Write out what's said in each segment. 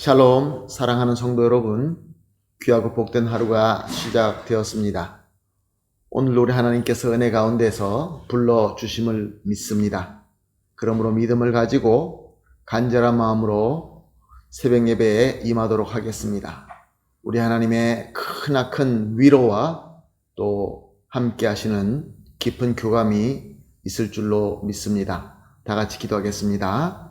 샬롬, 사랑하는 성도 여러분, 귀하고 복된 하루가 시작되었습니다. 오늘 우리 하나님께서 은혜 가운데서 불러주심을 믿습니다. 그러므로 믿음을 가지고 간절한 마음으로 새벽 예배에 임하도록 하겠습니다. 우리 하나님의 크나큰 위로와 또 함께 하시는 깊은 교감이 있을 줄로 믿습니다. 다 같이 기도하겠습니다.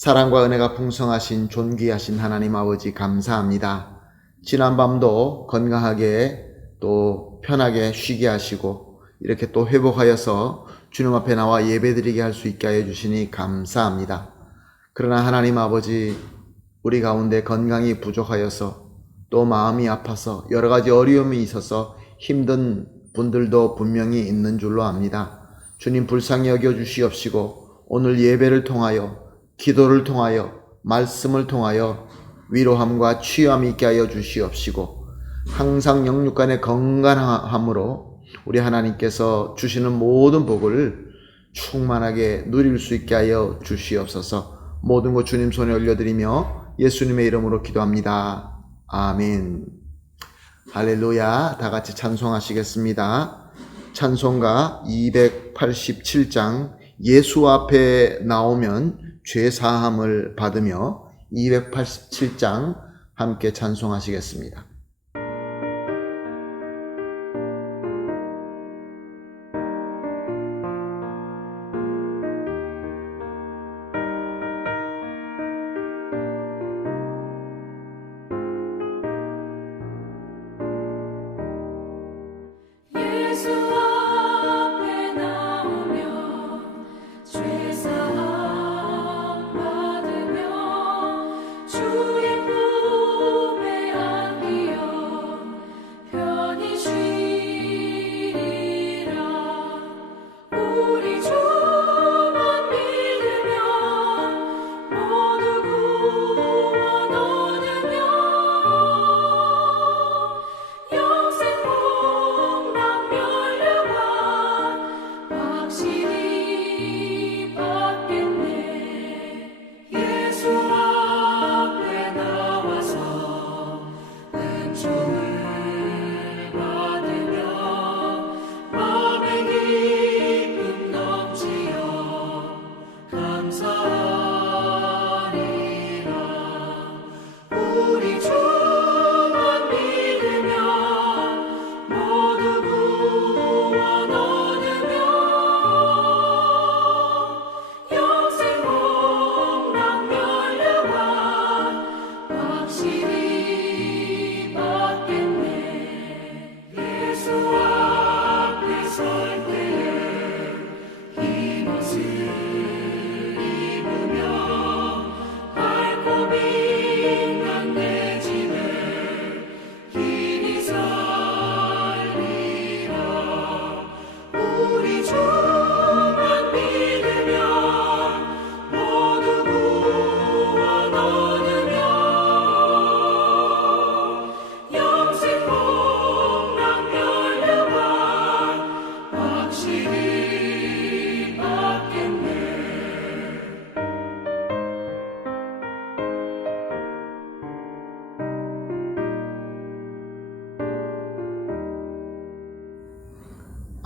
사랑과 은혜가 풍성하신 존귀하신 하나님 아버지 감사합니다. 지난밤도 건강하게 또 편하게 쉬게 하시고 이렇게 또 회복하여서 주님 앞에 나와 예배드리게 할 수 있게 하여 주시니 감사합니다. 그러나 하나님 아버지, 우리 가운데 건강이 부족하여서 또 마음이 아파서 여러 가지 어려움이 있어서 힘든 분들도 분명히 있는 줄로 압니다. 주님 불쌍히 여겨 주시옵시고 오늘 예배를 통하여 기도를 통하여 말씀을 통하여 위로함과 취함이 있게 하여 주시옵시고 항상 영육간의 건강함으로 우리 하나님께서 주시는 모든 복을 충만하게 누릴 수 있게 하여 주시옵소서. 모든 것 주님 손에 올려드리며 예수님의 이름으로 기도합니다. 아멘. 할렐루야. 다 같이 찬송하시겠습니다. 찬송가 287장 예수 앞에 나오면 죄사함을 받으며 287장 함께 찬송하시겠습니다.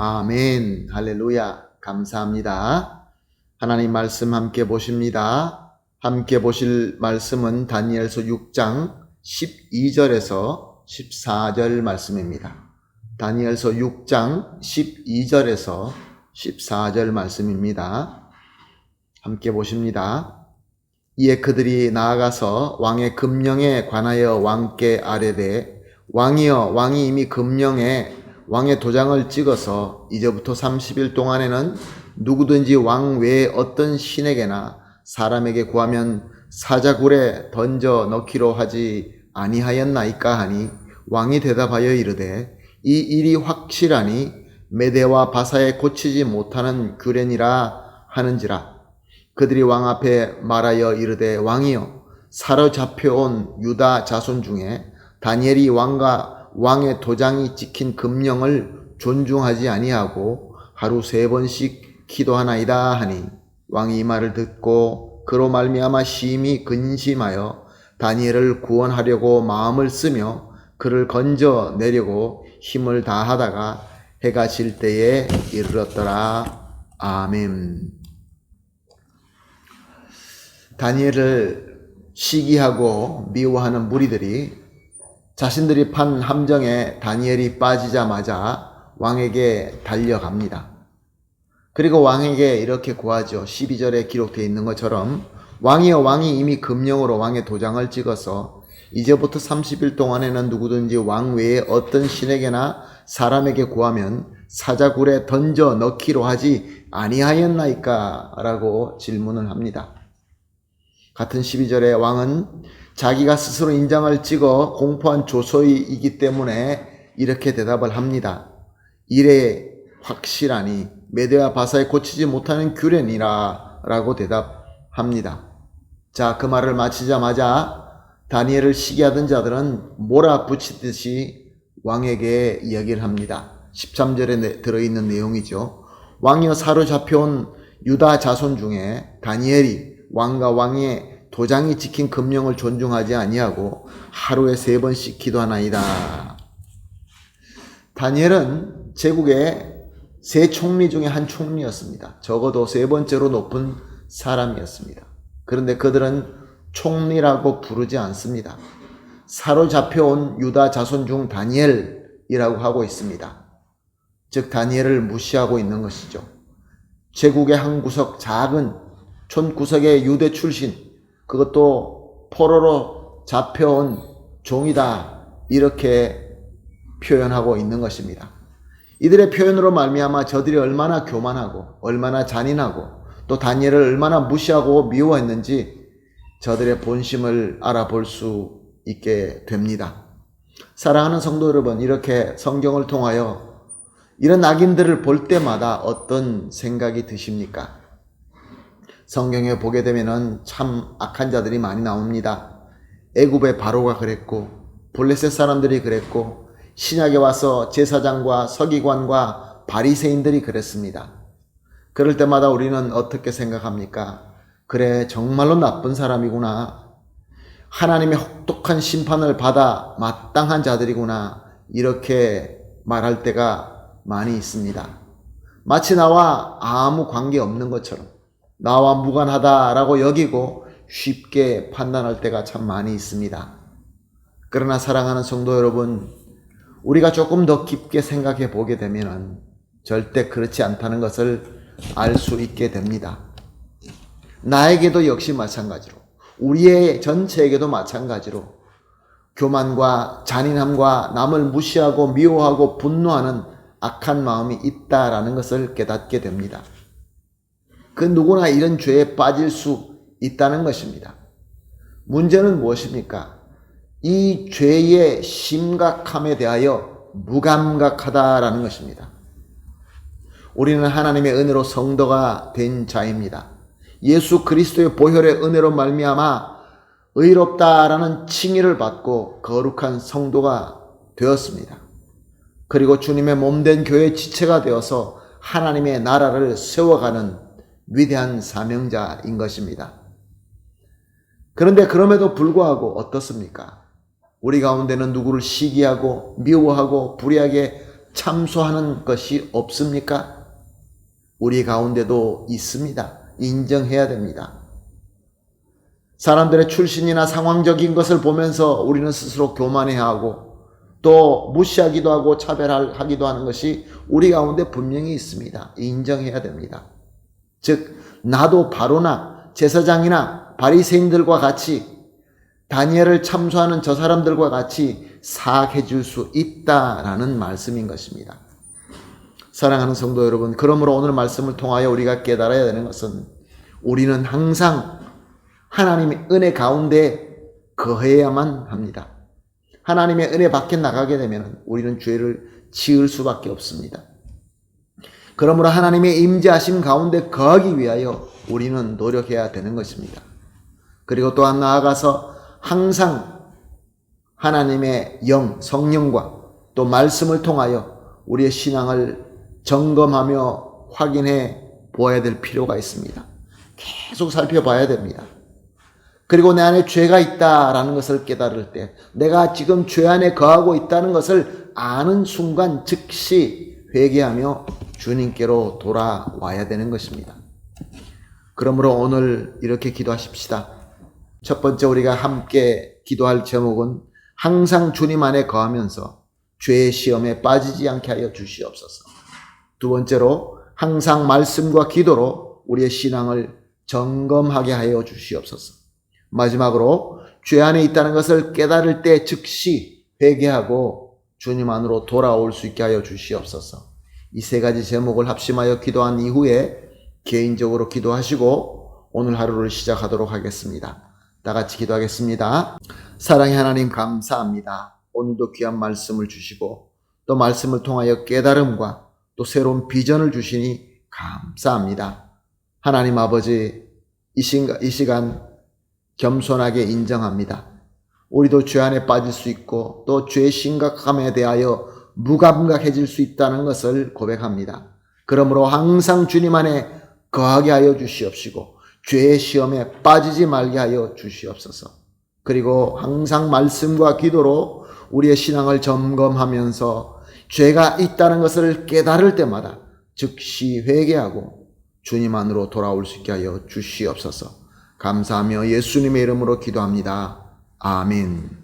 아멘. 할렐루야. 감사합니다. 하나님 말씀 함께 보십니다. 함께 보실 말씀은 다니엘서 6장 12절에서 14절 말씀입니다. 다니엘서 6장 12절에서 14절 말씀입니다. 함께 보십니다. 이에 그들이 나아가서 왕의 금령에 관하여 왕께 아뢰되 왕이여, 왕이 이미 금령에 왕의 도장을 찍어서 이제부터 30일 동안에는 누구든지 왕 외에 어떤 신에게나 사람에게 구하면 사자굴에 던져 넣기로 하지 아니하였나이까 하니 왕이 대답하여 이르되 이 일이 확실하니 메대와 바사에 고치지 못하는 규례니라 하는지라. 그들이 왕 앞에 말하여 이르되 왕이여, 사로잡혀온 유다 자손 중에 다니엘이 왕과 왕의 도장이 찍힌 금령을 존중하지 아니하고 하루 3번씩 기도하나이다 하니 왕이 이 말을 듣고 그로 말미암아 심히 근심하여 다니엘을 구원하려고 마음을 쓰며 그를 건져내려고 힘을 다하다가 해가 질 때에 이르렀더라. 아멘. 다니엘을 시기하고 미워하는 무리들이 자신들이 판 함정에 다니엘이 빠지자마자 왕에게 달려갑니다. 그리고 왕에게 이렇게 구하죠. 12절에 기록되어 있는 것처럼 왕이여, 왕이 이미 금령으로 왕의 도장을 찍어서 이제부터 30일 동안에는 누구든지 왕 외에 어떤 신에게나 사람에게 구하면 사자굴에 던져 넣기로 하지 아니하였나이까? 라고 질문을 합니다. 같은 12절에 왕은 자기가 스스로 인장을 찍어 공포한 조서이기 때문에 이렇게 대답을 합니다. 이래 확실하니 메대와 바사에 고치지 못하는 규례니라 라고 대답합니다. 자, 그 말을 마치자마자 다니엘을 시기하던 자들은 몰아붙이듯이 왕에게 이야기를 합니다. 13절에 들어있는 내용이죠. 왕이여, 사로잡혀온 유다 자손 중에 다니엘이 왕과 왕의 도장이 지킨 금령을 존중하지 아니하고 하루에 3번씩 기도하나이다. 다니엘은 제국의 세 총리 중에 한 총리였습니다. 적어도 3번째로 높은 사람이었습니다. 그런데 그들은 총리라고 부르지 않습니다. 사로잡혀온 유다 자손 중 다니엘이라고 하고 있습니다. 즉 다니엘을 무시하고 있는 것이죠. 제국의 한 구석, 작은 촌구석의 유대 출신, 그것도 포로로 잡혀온 종이다, 이렇게 표현하고 있는 것입니다. 이들의 표현으로 말미암아 저들이 얼마나 교만하고 얼마나 잔인하고 또 다니엘을 얼마나 무시하고 미워했는지 저들의 본심을 알아볼 수 있게 됩니다. 사랑하는 성도 여러분, 이렇게 성경을 통하여 이런 악인들을 볼 때마다 어떤 생각이 드십니까? 성경에 보게 되면은 참 악한 자들이 많이 나옵니다. 애굽의 바로가 그랬고 블레셋 사람들이 그랬고 신약에 와서 제사장과 서기관과 바리새인들이 그랬습니다. 그럴 때마다 우리는 어떻게 생각합니까? 그래, 정말로 나쁜 사람이구나. 하나님의 혹독한 심판을 받아 마땅한 자들이구나. 이렇게 말할 때가 많이 있습니다. 마치 나와 아무 관계 없는 것처럼, 나와 무관하다라고 여기고 쉽게 판단할 때가 참 많이 있습니다. 그러나 사랑하는 성도 여러분, 우리가 조금 더 깊게 생각해 보게 되면 절대 그렇지 않다는 것을 알 수 있게 됩니다. 나에게도 역시 마찬가지로, 우리의 전체에게도 마찬가지로 교만과 잔인함과 남을 무시하고 미워하고 분노하는 악한 마음이 있다라는 것을 깨닫게 됩니다. 그 누구나 이런 죄에 빠질 수 있다는 것입니다. 문제는 무엇입니까? 이 죄의 심각함에 대하여 무감각하다라는 것입니다. 우리는 하나님의 은혜로 성도가 된 자입니다. 예수 그리스도의 보혈의 은혜로 말미암아 의롭다라는 칭의를 받고 거룩한 성도가 되었습니다. 그리고 주님의 몸된 교회의 지체가 되어서 하나님의 나라를 세워가는 위대한 사명자인 것입니다. 그런데 그럼에도 불구하고 어떻습니까? 우리 가운데는 누구를 시기하고 미워하고 불의하게 참소하는 것이 없습니까? 우리 가운데도 있습니다. 인정해야 됩니다. 사람들의 출신이나 상황적인 것을 보면서 우리는 스스로 교만해하고 또 무시하기도 하고 차별하기도 하는 것이 우리 가운데 분명히 있습니다. 인정해야 됩니다. 즉 나도 바로나 제사장이나 바리새인들과 같이 다니엘을 참소하는 저 사람들과 같이 사악해 줄 수 있다라는 말씀인 것입니다. 사랑하는 성도 여러분, 그러므로 오늘 말씀을 통하여 우리가 깨달아야 되는 것은 우리는 항상 하나님의 은혜 가운데 거해야만 합니다. 하나님의 은혜 밖에 나가게 되면 우리는 죄를 지을 수밖에 없습니다. 그러므로 하나님의 임재하심 가운데 거하기 위하여 우리는 노력해야 되는 것입니다. 그리고 또한 나아가서 항상 하나님의 영, 성령과 또 말씀을 통하여 우리의 신앙을 점검하며 확인해 보아야 될 필요가 있습니다. 계속 살펴봐야 됩니다. 그리고 내 안에 죄가 있다라는 것을 깨달을 때, 내가 지금 죄 안에 거하고 있다는 것을 아는 순간 즉시 회개하며 주님께로 돌아와야 되는 것입니다. 그러므로 오늘 이렇게 기도하십시다. 첫 번째 우리가 함께 기도할 제목은 항상 주님 안에 거하면서 죄의 시험에 빠지지 않게 하여 주시옵소서. 두 번째로 항상 말씀과 기도로 우리의 신앙을 점검하게 하여 주시옵소서. 마지막으로 죄 안에 있다는 것을 깨달을 때 즉시 회개하고 주님 안으로 돌아올 수 있게 하여 주시옵소서. 이 세 가지 제목을 합심하여 기도한 이후에 개인적으로 기도하시고 오늘 하루를 시작하도록 하겠습니다. 다 같이 기도하겠습니다. 사랑의 하나님 감사합니다. 오늘도 귀한 말씀을 주시고 또 말씀을 통하여 깨달음과 또 새로운 비전을 주시니 감사합니다. 하나님 아버지, 이 시간 겸손하게 인정합니다. 우리도 죄 안에 빠질 수 있고 또 죄의 심각함에 대하여 무감각해질 수 있다는 것을 고백합니다. 그러므로 항상 주님 안에 거하게 하여 주시옵시고 죄의 시험에 빠지지 말게 하여 주시옵소서. 그리고 항상 말씀과 기도로 우리의 신앙을 점검하면서 죄가 있다는 것을 깨달을 때마다 즉시 회개하고 주님 안으로 돌아올 수 있게 하여 주시옵소서. 감사하며 예수님의 이름으로 기도합니다. 아멘.